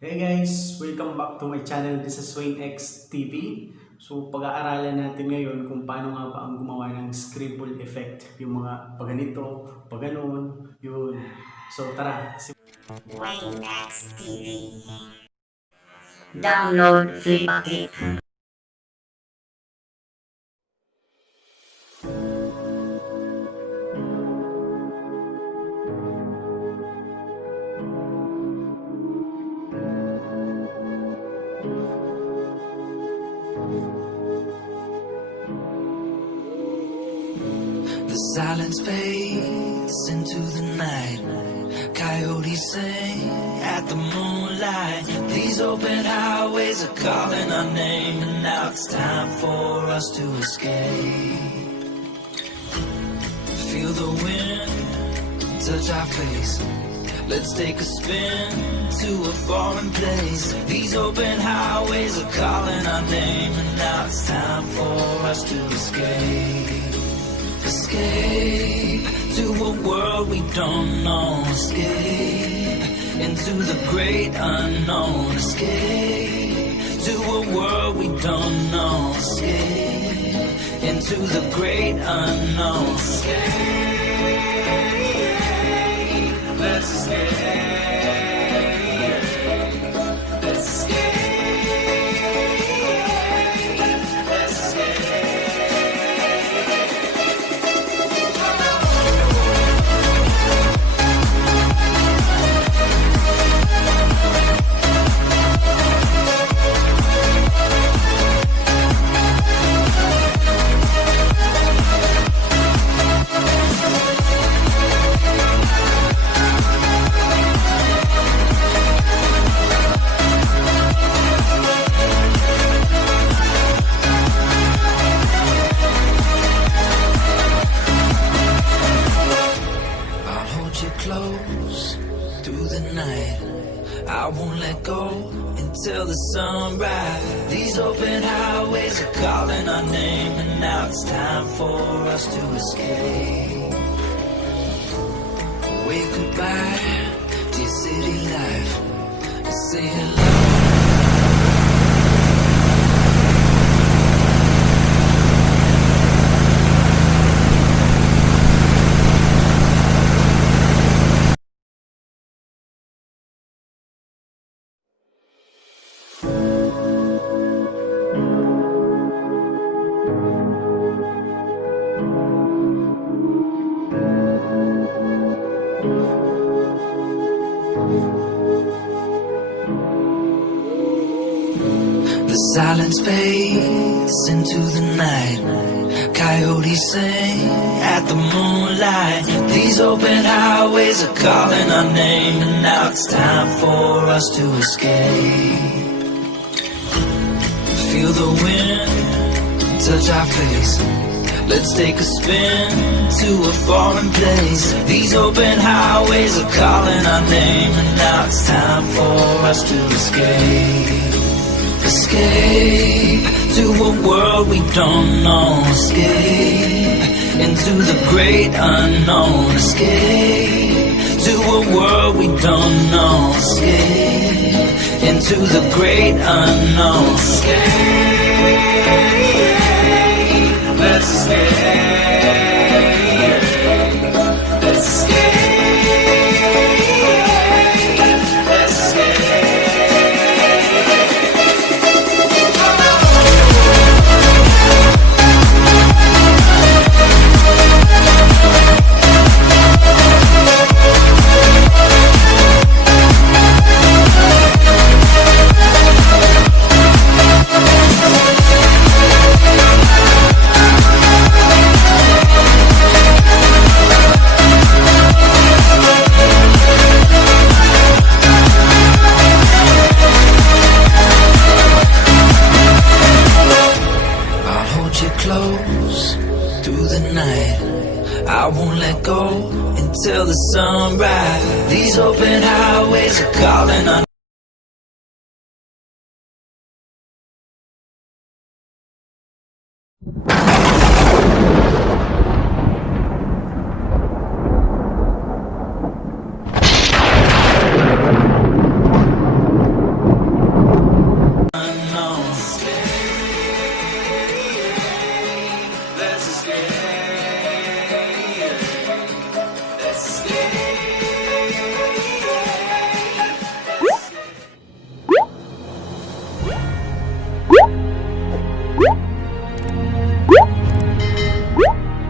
Hey guys! Welcome back to my channel. This is Wayne X TV. So pag-aaralan natin ngayon kung paano nga ba ang gumawa ng scribble effect. Yung mga paganito, paganon, yun. So tara! Wayne X TV. Download free pakit. The silence fades into the night. Coyotes sing at the moonlight. These open highways are calling our name, and now it's time for us to escape. Feel the wind touch our face. Let's take a spin to a foreign place. These open highways are calling our name, and now it's time for us to escape. Escape to a world we don't know. Escape into the great unknown. Escape to a world we don't know. Escape into the great unknown. Escape, let's escape. Let's escape. Let's escape. Close through the night, I won't let go until the sunrise. These open highways are calling our name, and now it's time for us to escape. Wave goodbye to your city life and say hello. The silence fades into the night. Coyotes sing at the moonlight. These open highways are calling our name, and now it's time for us to escape. Feel the wind touch our face. Let's take a spin to a foreign place. These open highways are calling our name, and now it's time for us to escape. Escape to a world we don't know. Escape into the great unknown. Escape to a world we don't know. Escape into the great unknown. Escape, let's escape. Let's escape. Let's escape. Close through the night, I won't let go until the sunrise. These open highways are calling on.